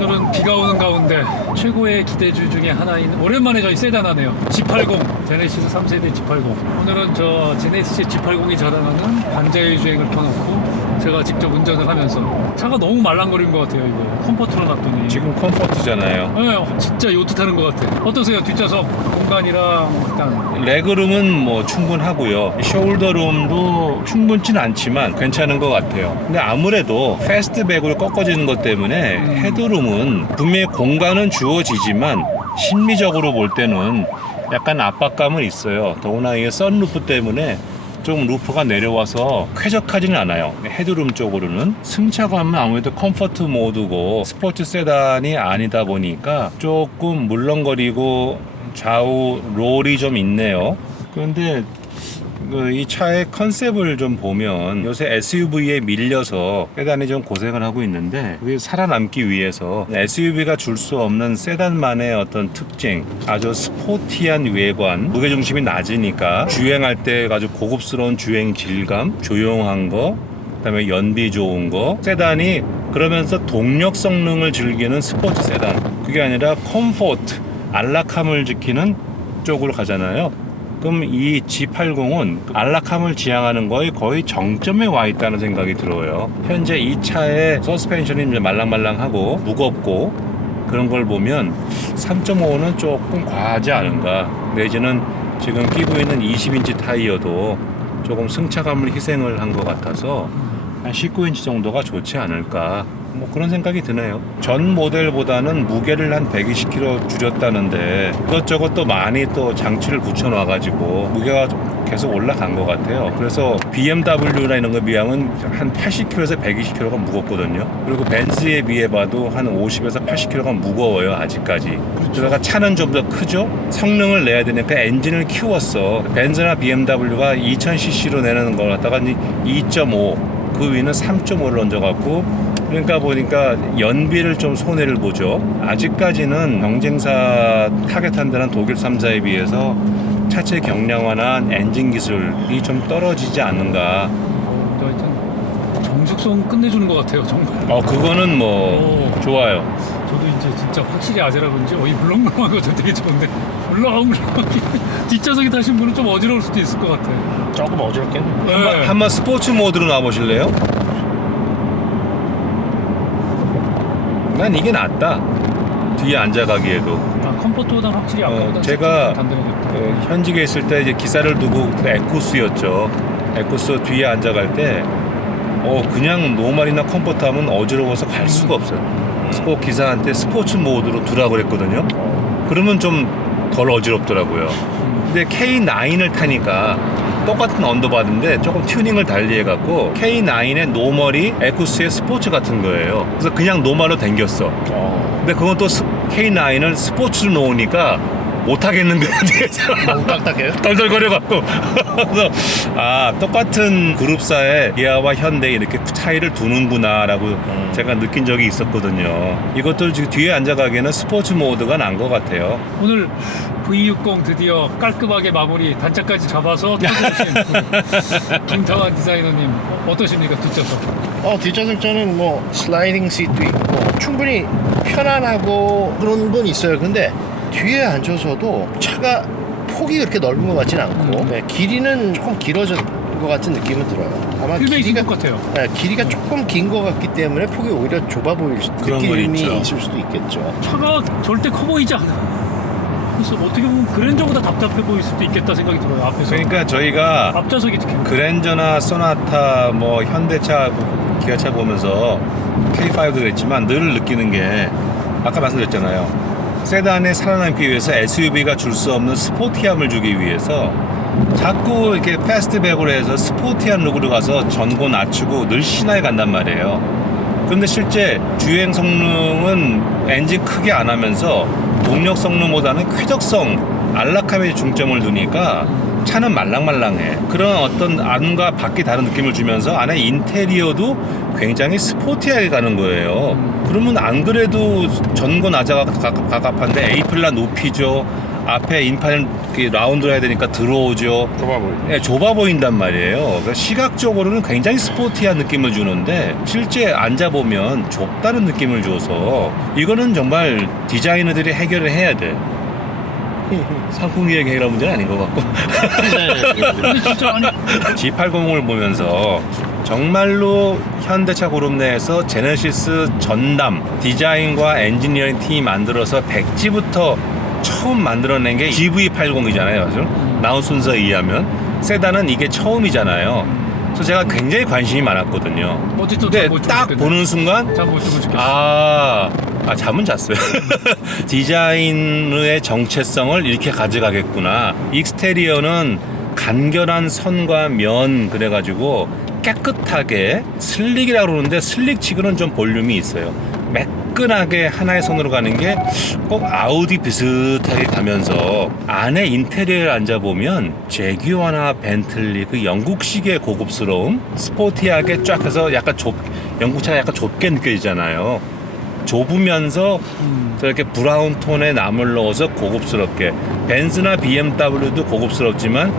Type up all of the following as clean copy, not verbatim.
오늘은 비가 오는 가운데 최고의 기대주 중에 하나인 오랜만에 저희 세단 하네요. G80 제네시스 3세대 G80. 오늘은 저 제네시스 G80이 자랑하는 반자율 주행을 켜놓고 제가 직접 운전을 하면서 차가 너무 말랑거린 것 같아요. 이거 컴포트로 놨더니 지금 컴포트잖아요. 네, 진짜 요트 타는 것 같아요. 어떠세요? 뒷좌석 공간이랑 일단 레그룸은 뭐 충분하고요. 숄더룸도 충분치는 않지만 괜찮은 것 같아요. 근데 아무래도 패스트백으로 꺾어지는 것 때문에 헤드룸은 분명히 공간은 주어지지만 심리적으로 볼 때는 약간 압박감은 있어요. 더구나 이게 썬루프 때문에 좀 루프가 내려와서 쾌적하지는 않아요. 헤드룸 쪽으로는 승차감은 아무래도 컴포트 모드고 스포츠 세단이 아니다 보니까 조금 물렁거리고 좌우 롤이 좀 있네요. 그런데 이 차의 컨셉을 좀 보면 요새 SUV에 밀려서 세단이 좀 고생을 하고 있는데 그게 살아남기 위해서 SUV가 줄 수 없는 세단만의 어떤 특징, 아주 스포티한 외관, 무게중심이 낮으니까 주행할 때 아주 고급스러운 주행 질감, 조용한 거, 그다음에 연비 좋은 거, 세단이 그러면서 동력 성능을 즐기는 스포츠 세단, 그게 아니라 컴포트, 안락함을 지키는 쪽으로 가잖아요. 그럼 이 G80은 안락함을 지향하는 거의 정점에 와 있다는 생각이 들어요. 현재 이 차의 서스펜션이 이제 말랑말랑하고 무겁고 그런 걸 보면 3.5는 조금 과하지 않은가, 내지는 지금 끼고 있는 20인치 타이어도 조금 승차감을 희생을 한 것 같아서 한 19인치 정도가 좋지 않을까, 뭐 그런 생각이 드네요. 전 모델보다는 무게를 한 120kg 줄였다는데 이것저것 또 많이 또 장치를 붙여놔가지고 무게가 계속 올라간 것 같아요. 그래서 BMW나 이런 거 비하면 한 80kg에서 120kg가 무겁거든요. 그리고 벤츠에 비해 봐도 한 50에서 80kg가 무거워요, 아직까지. 그러다가 차는 좀 더 크죠? 성능을 내야 되니까 엔진을 키웠어. 벤츠나 BMW가 2000cc로 내는 걸 갖다가 2.5, 그 위는 3.5를 얹어갖고, 그러니까 보니까 연비를 좀 손해를 보죠. 아직까지는 경쟁사 타겟한다는 독일 3사에 비해서 차체 경량화나 엔진 기술이 좀 떨어지지 않는가. 하여튼 정숙성 끝내주는 것 같아요, 정말. 그거는 뭐 좋아요. 저도 이제 진짜 확실히 아재라 그런지 물렁물렁한 거 저 되게 좋은데 물렁물렁하게 뒷좌석에 타신 분은 좀 어지러울 수도 있을 것 같아요. 조금 어지럽겠네. 네. 한번 스포츠 모드로 놔보실래요? 난 이게 낫다. 뒤에 앉아가기에도. 컴포트보다 확실히 아까보다 제가 단단해졌다. 현직에 있을 때 이제 기사를 두고 에쿠스였죠. 에쿠스 뒤에 앉아갈 때 그냥 노멀이나 컴포트 하면 어지러워서 갈 수가 없어요. 꼭 기사한테 스포츠 모드로 두라고 그랬거든요. 그러면 좀 덜 어지럽더라고요. 근데 K9을 타니까 똑같은 언더바디인데 조금 튜닝을 달리 해갖고 K9의 노멀이 에쿠스의 스포츠 같은 거예요. 그래서 그냥 노멀로 당겼어. 근데 그건 또 K9을 스포츠로 놓으니까 못하겠는 거야. 너무 딱딱해요? 덜덜거려갖고. 그래서 똑같은 그룹사의 기아와 현대 이렇게 차이를 두는구나라고 제가 느낀 적이 있었거든요. 이것도 지금 뒤에 앉아가기에는 스포츠 모드가 난 것 같아요. 오늘 V60 드디어 깔끔하게 마무리 단차까지 잡아서 터뜨리신 김태환 디자이너님 어떠십니까, 뒷좌석? 뒷좌석 저는 뭐 슬라이딩 시트도 있고 충분히 편안하고 그런 건 있어요. 근데 뒤에 앉아서도 차가 폭이 그렇게 넓은 것 같진 않고 길이는 조금 길어진 것 같은 느낌은 들어요. 아마 길이가 똑같아요. 길이가 조금 긴 것 같기 때문에 폭이 오히려 좁아 보일 그런 건 느낌이 있죠. 있을 수도 있겠죠. 차가 절대 커 보이지 않아. 그래서 어떻게 보면 그랜저보다 답답해 보일 수도 있겠다 생각이 들어요, 앞에서. 그러니까 저희가 앞좌석이 특히. 그랜저나 소나타, 뭐 현대차, 기아차 보면서 K5도 그랬지만 늘 느끼는 게 아까 말씀드렸잖아요. 세단에 살아남기 위해서 SUV가 줄 수 없는 스포티함을 주기 위해서 자꾸 이렇게 패스트백으로 해서 스포티한 룩으로 가서 전고 낮추고 늘 신나게 간단 말이에요. 그런데 실제 주행 성능은 엔진 크게 안 하면서 동력 성능보다는 쾌적성, 안락함에 중점을 두니까 차는 말랑말랑해. 그런 어떤 안과 밖이 다른 느낌을 주면서 안에 인테리어도 굉장히 스포티하게 가는 거예요. 그러면 안 그래도 전고 낮아가 가깝한데 A필라 높이죠. 앞에 인판을 라운드를 해야 되니까 들어오죠. 좁아 보이네. 네, 좁아 보인단 말이에요. 그러니까 시각적으로는 굉장히 스포티한 느낌을 주는데 실제 앉아보면 좁다는 느낌을 줘서 이거는 정말 디자이너들이 해결을 해야 돼. 상품기획 해결할 문제는 아닌 것 같고. 근데 진짜 아니 G80을 보면서 정말로 현대차 그룹 내에서 제네시스 전담 디자인과 엔지니어링 팀이 만들어서 백지부터 처음 만들어낸 게 GV80이잖아요. 나온 순서에 의하면 세단은 이게 처음이잖아요. 그래서 제가 굉장히 관심이 많았거든요. 어쨌든 근데 딱 보는 순간 잠못 주고 싶겠어. 잠은 잤어요. 디자인의 정체성을 이렇게 가져가겠구나. 익스테리어는 간결한 선과 면 그래가지고 깨끗하게 슬릭이라고 그러는데 슬릭치고는 좀 볼륨이 있어요. 매끈하게 하나의 선으로 가는 게 꼭 아우디 비슷하게 가면서 안에 인테리어를 앉아보면 제규어나 벤틀리 그 영국식의 고급스러움 스포티하게 쫙 해서 약간 영국차가 약간 좁게 느껴지잖아요. 좁으면서 저렇게 브라운 톤의 나무를 넣어서 고급스럽게 벤츠나 BMW도 고급스럽지만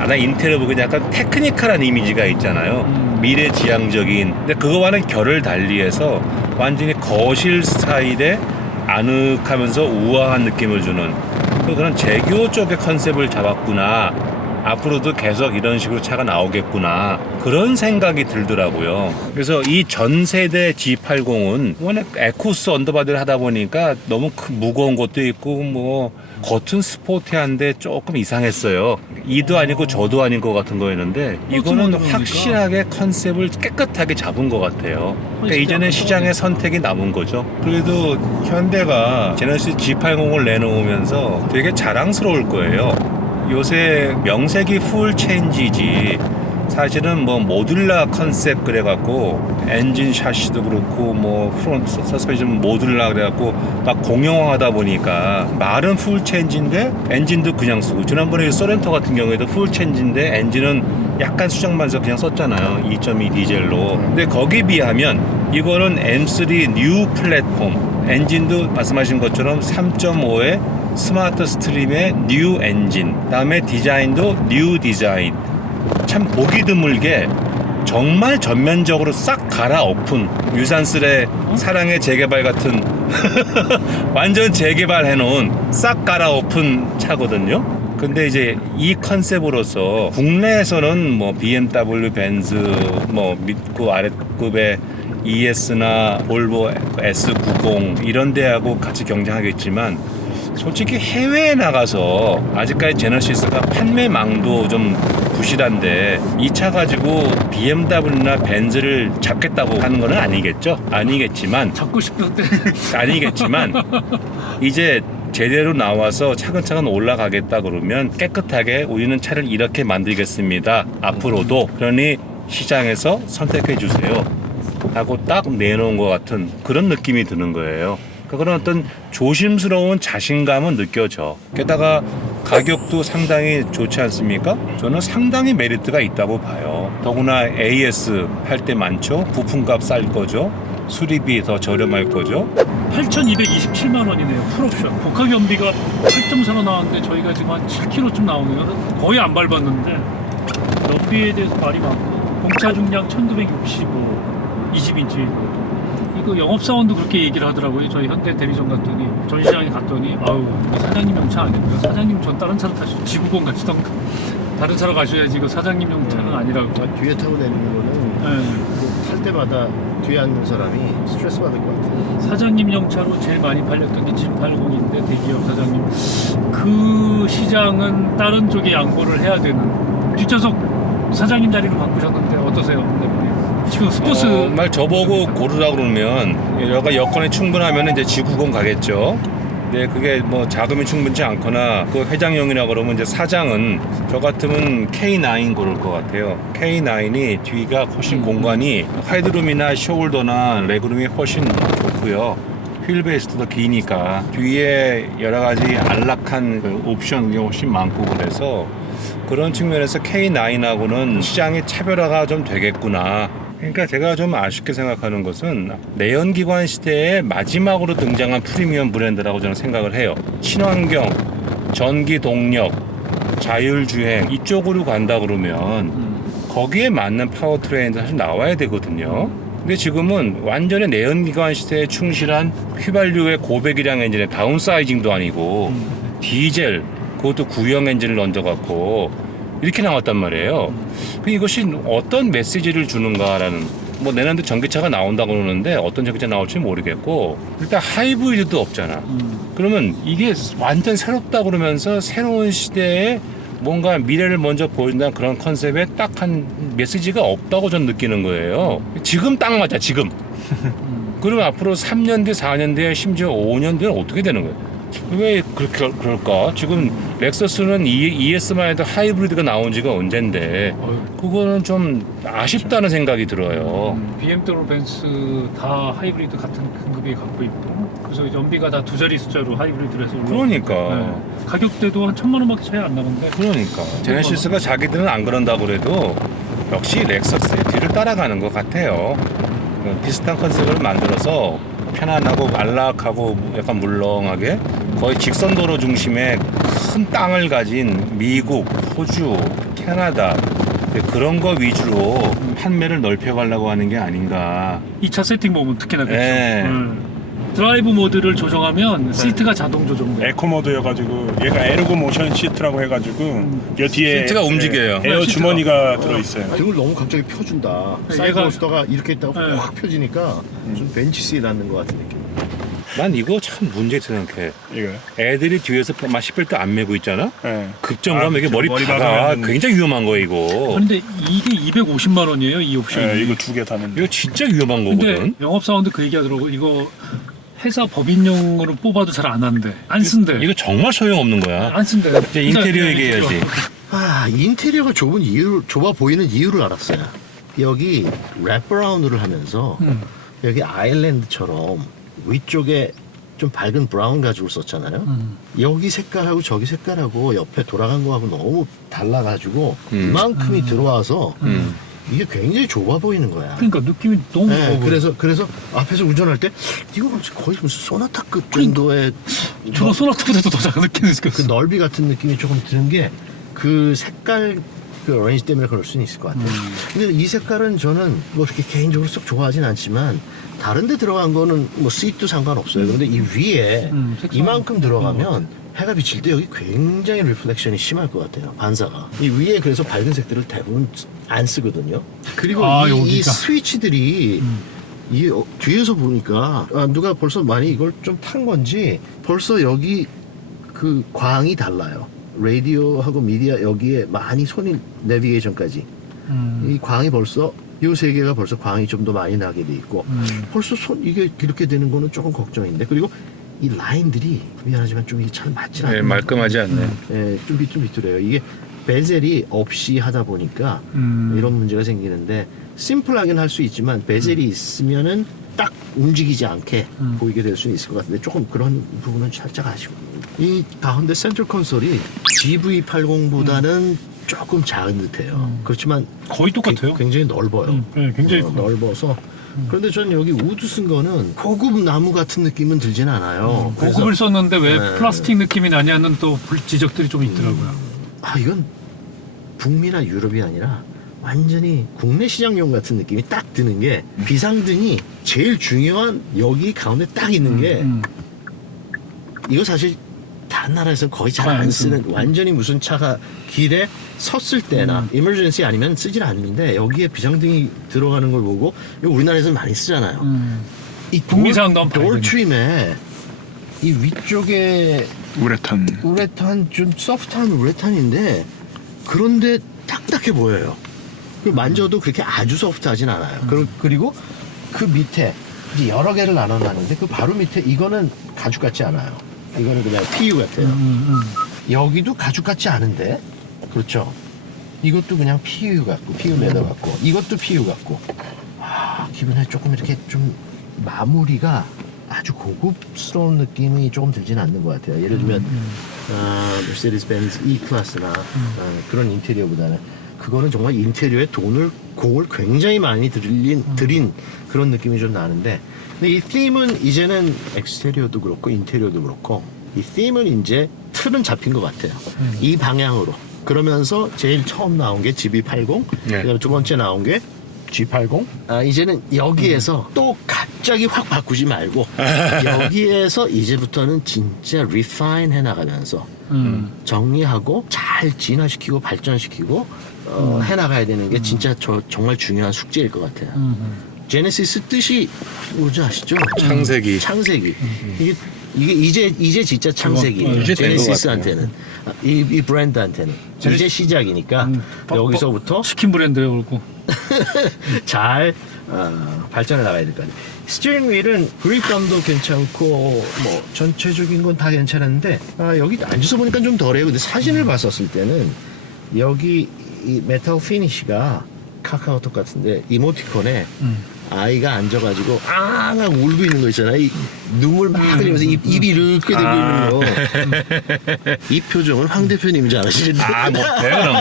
안에 인테리어 보기엔 약간 테크니컬한 이미지가 있잖아요. 미래지향적인. 근데 그거와는 결을 달리해서 완전히 거실 스타일의 아늑하면서 우아한 느낌을 주는 그런 제규어 쪽의 컨셉을 잡았구나. 앞으로도 계속 이런 식으로 차가 나오겠구나 그런 생각이 들더라고요. 그래서 이 전 세대 G80은 워낙 에쿠스 언더바디를 하다 보니까 너무 무거운 것도 있고 뭐 겉은 스포티한데 조금 이상했어요. 이도 아니고 저도 아닌 것 같은 거였는데 이거는 확실하게 컨셉을 깨끗하게 잡은 것 같아요. 그러니까 이제는 시장의 선택이 남은 거죠. 그래도 현대가 제네시스 G80을 내놓으면서 되게 자랑스러울 거예요. 요새 명색이 풀 체인지지 사실은 뭐 모듈라 컨셉 그래갖고 엔진 샤시도 그렇고 뭐 프론트 서스펜션 모듈라 그래갖고 막 공용화하다 보니까 말은 풀 체인지인데 엔진도 그냥 쓰고 지난번에 소렌토 같은 경우에도 풀 체인지인데 엔진은 약간 수정만서 그냥 썼잖아요. 2.2 디젤로. 근데 거기에 비하면 이거는 M3 뉴 플랫폼 엔진도 말씀하신 것처럼 3.5의 스마트 스트림의 뉴 엔진 다음에 디자인도 뉴 디자인 참 보기 드물게 정말 전면적으로 싹 갈아엎은 유산슬의 사랑의 재개발 같은 완전 재개발해 놓은 싹 갈아엎은 차거든요. 근데 이제 이 컨셉으로서 국내에서는 뭐 BMW, 벤츠 뭐 밑급 아랫급의 ES나 볼보 S90 이런 데하고 같이 경쟁하겠지만 솔직히 해외에 나가서 아직까지 제너시스가 판매망도 좀 부실한데 이 차 가지고 BMW나 벤츠를 잡겠다고 하는 건 아니겠죠? 아니겠지만 잡고 싶은데 아니겠지만 이제 제대로 나와서 차근차근 올라가겠다 그러면 깨끗하게 우리는 차를 이렇게 만들겠습니다. 앞으로도 그러니 시장에서 선택해 주세요 하고 딱 내놓은 것 같은 그런 느낌이 드는 거예요. 그런 어떤 조심스러운 자신감은 느껴져. 게다가 가격도 상당히 좋지 않습니까? 저는 상당히 메리트가 있다고 봐요. 더구나 AS 할 때 많죠. 부품값 쌀 거죠. 수리비 더 저렴할 거죠. 8,227만 원이네요. 풀옵션. 고가 겸비가 8.4로 나왔는데 저희가 지금 한 7km쯤 나오면 거의 안 밟았는데 연비에 대해서 말이 많고 공차 중량 1965 20인치 이거 영업사원도 그렇게 얘기를 하더라고요. 저희 현대 대리점 갔더니 전시장에 갔더니 아우 사장님용 차 아니고요. 사장님 전 다른 차로 타시죠. G90 가시던가 다른 차로 가셔야지 이거 사장님용 차는 아니라고. 뒤에 타고 다니는 거는 탈 때마다 뒤에 앉는 사람이 스트레스 받을 것 같아요. 사장님용 차로 제일 많이 팔렸던 게 G80인데 대기업 사장님 그 시장은 다른 쪽에 양보를 해야 되는 뒷좌석 사장님 자리로 바꾸셨는데 어떠세요? 지금 스포츠 말 저보고 고르라 그러면 여가 여건이 충분하면 이제 G90 가겠죠. 근데 그게 뭐 자금이 충분치 않거나 그 회장용이라 그러면 이제 사장은 저 같으면 K9 고를 것 같아요. K9이 뒤가 훨씬 공간이 헤드룸이나 숄더나 레그룸이 훨씬 좋고요. 휠베이스도 더 기니까 뒤에 여러 가지 안락한 그 옵션이 훨씬 많고 그래서 그런 측면에서 K9하고는 시장의 차별화가 좀 되겠구나. 그러니까 제가 좀 아쉽게 생각하는 것은 내연기관 시대에 마지막으로 등장한 프리미엄 브랜드라고 저는 생각을 해요. 친환경, 전기 동력, 자율주행 이쪽으로 간다 그러면 거기에 맞는 파워트레인도 사실 나와야 되거든요. 근데 지금은 완전히 내연기관 시대에 충실한 휘발유의 고배기량 엔진에 다운사이징도 아니고 디젤 그것도 구형 엔진을 얹어갖고 이렇게 나왔단 말이에요. 이것이 어떤 메시지를 주는가라는 뭐 내년도 전기차가 나온다고 그러는데 어떤 전기차 나올지 모르겠고 일단 하이브리드도 없잖아. 그러면 이게 완전 새롭다 그러면서 새로운 시대에 뭔가 미래를 먼저 보여준다는 그런 컨셉에 딱 한 메시지가 없다고 저는 느끼는 거예요. 지금 딱 맞아 지금. 그럼 앞으로 3년 뒤 4년 뒤에 심지어 5년 뒤는 어떻게 되는 거예요? 왜 그렇게 그럴까? 지금 렉서스는 ES만 해도 하이브리드가 나온 지가 언젠데 그거는 좀 아쉽다는 생각이 들어요. BMW, 벤츠 다 하이브리드 같은 등급이 갖고 있고 그래서 연비가 다 두 자리 숫자로 하이브리드를 해서 그러니까. 네. 가격대도 한 1,000만 원밖에 차이 안 나는데 그러니까 제네시스가 자기들은 안 그런다고 그래도 역시 렉서스의 뒤를 따라가는 것 같아요. 비슷한 컨셉을 만들어서 편안하고 안락하고 약간 물렁하게 거의 직선도로 중심의 큰 땅을 가진 미국, 호주, 캐나다 그런 거 위주로 판매를 넓혀가려고 하는 게 아닌가. 2차 세팅 보면 특히나 그렇죠. 네. 드라이브 모드를 조정하면 시트가 자동 조정돼요. 에코 모드여가지고 얘가 에르고 모션 시트라고 해가지고 여 뒤에 시트가 움직여요. 에어 시트가. 주머니가 들어있어요. 등을 너무 갑자기 펴준다. 네, 사이드로스터가 이렇게 있다가 네. 확 펴지니까 좀 벤치스에 닿는 것 같은 느낌. 난 이거 참 문제 생각해. 이거요? 애들이 뒤에서 막 시벨트 안 메고 있잖아. 네. 급정거하면 아, 이게 머리 머리 박아. 박으면은- 굉장히 위험한 거 이거. 그런데 이게 250만 원이에요, 이 옵션이. 네, 이거 두 개 다는데. 이거 진짜 위험한 거거든. 근데 영업사원도 그 얘기하더라고. 이거 회사 법인용으로 뽑아도 잘 안 한대. 안 쓴대. 이거 정말 소용없는 거야. 안 쓴대. 이제 인테리어 얘기해야지. 아, 인테리어가 좁아 보이는 이유를 알았어요. 여기 랩어라운드를 하면서 여기 아일랜드처럼 위쪽에 좀 밝은 브라운 가죽을 썼잖아요. 여기 색깔하고 저기 색깔하고 옆에 돌아간 거하고 너무 달라가지고 이만큼이 들어와서 이게 굉장히 좁아 보이는 거야. 그러니까 느낌이 너무 네, 좋아. 그래서 앞에서 운전할 때 이거 거의 무슨 소나타급 정도의 저거 소나타보다도 더 작은 느낌이 있을 것 그 같아. 넓이 같은 느낌이 조금 드는 게 그 색깔 그 오렌지 때문에 그럴 수는 있을 것 같아요. 근데 이 색깔은 저는 뭐 그렇게 개인적으로 썩 좋아하진 않지만 다른 데 들어간 거는 뭐 시트도 상관없어요. 근데 이 위에 색상. 이만큼 들어가면 해가 비칠 때 여기 굉장히 리플렉션이 심할 것 같아요. 반사가. 이 위에 그래서 밝은 색들을 대부분 안 쓰거든요. 그리고 이 여기가. 스위치들이 이 뒤에서 보니까 누가 벌써 많이 이걸 좀 탄 건지 벌써 여기 그 광이 달라요. 라디오하고 미디어 여기에 많이 손이 내비게이션까지 이 광이 벌써 이 세 개가 벌써 광이 좀 더 많이 나게 돼 있고 벌써 이게 이렇게 되는 거는 조금 걱정인데 그리고 이 라인들이 미안하지만 좀 이게 잘 맞질 않아요. 말끔하지 않네. 예, 좀 비뚤비뚤해요. 이게 베젤이 없이 하다 보니까 이런 문제가 생기는데 심플하긴 할 수 있지만 베젤이 있으면은 딱 움직이지 않게 보이게 될 수는 있을 것 같은데 조금 그런 부분은 살짝 아쉬워. 이 가운데 센트럴 콘솔이 GV80보다는 조금 작은 듯해요. 그렇지만 거의 똑같아요. 굉장히 넓어요. 네, 굉장히 커요. 넓어서. 그런데 저는 여기 우드 쓴 거는 고급 나무 같은 느낌은 들진 않아요. 고급을 썼는데 왜 네. 플라스틱 느낌이 나냐는 또 지적들이 좀 있더라고요. 아 이건 북미나 유럽이 아니라 완전히 국내 시장용 같은 느낌이 딱 드는 게 비상등이 제일 중요한 여기 가운데 딱 있는 게 이거 사실 다른 나라에서는 거의 잘 안 쓰는 완전히 무슨 차가 길에 섰을 때나 이머전시 아니면 쓰질 않는데 여기에 비상등이 들어가는 걸 보고 이거 우리나라에서는 많이 쓰잖아요. 이 북미사항도 한번 봐야 돌 트림에 이 위쪽에 우레탄. 좀 소프트한 우레탄인데 그런데 딱딱해 보여요. 그 만져도 그렇게 아주 소프트하진 않아요. 그리고 그 밑에 이제 여러 개를 나눠놨는데 그 바로 밑에 이거는 가죽 같지 않아요. 이거는 그냥 PU 같아요. 여기도 가죽 같지 않은데 그렇죠. 이것도 그냥 PU 같고 PU 레더 같고 이것도 PU 같고 기분에 조금 이렇게 좀 마무리가 아주 고급스러운 느낌이 조금 들지는 않는 것 같아요. 예를 들면 메르세데스 벤츠 E-클래스나 그런 인테리어보다는 그거는 정말 인테리어에 공을 굉장히 많이 들인 그런 느낌이 좀 나는데 근데 이 팀은 이제는 엑스테리어도 그렇고 인테리어도 그렇고 이 팀은 이제 틀은 잡힌 것 같아요. 이 방향으로. 그러면서 제일 처음 나온 게 GB80, 네. 그다음에 두 번째 나온 게 G80. 이제는 여기에서 또 갑자기 확 바꾸지 말고 여기에서 이제부터는 진짜 refine 해나가면서 정리하고 잘 진화시키고 발전시키고 해나가야 되는 게 진짜 정말 중요한 숙제일 것 같아요. 제네시스 뜻이 뭔지 아시죠? 창세기. 창세기. 이게 이제 진짜 창세기. 이제 된것 제네시스한테는 이 브랜드한테는 이제 시작이니까 여기서부터 치킨 브랜드에 올고. 잘 발전해 나가야 될 거 아니에요. 스티어링 휠은 그립감도 괜찮고 뭐 전체적인 건 다 괜찮은데 여기 앉아서 보니까 좀 덜해요. 근데 사진을 봤었을 때는 여기 이 메탈 피니쉬가 카카오톡 같은데 이모티콘에 아이가 앉아가지고 앙 하고 울고 있는 거 있잖아요. 이 눈물 막 흘리면서 입이 이렇게 들고 있는 거. 이 표정은 황 대표님인 줄 아시는데. 못해 그런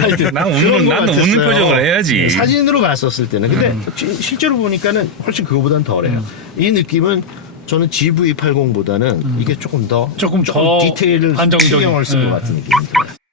하여튼 거는. 난 그런 거 웃는 같았어요. 표정을 해야지. 사진으로 봤었을 때는. 근데 실제로 보니까는 훨씬 그거보단 덜해요. 이 느낌은 저는 GV80보다는 이게 조금 더 조금 더 디테일을 한정적인. 신경을 쓴 것 네. 같은 느낌이 들어요.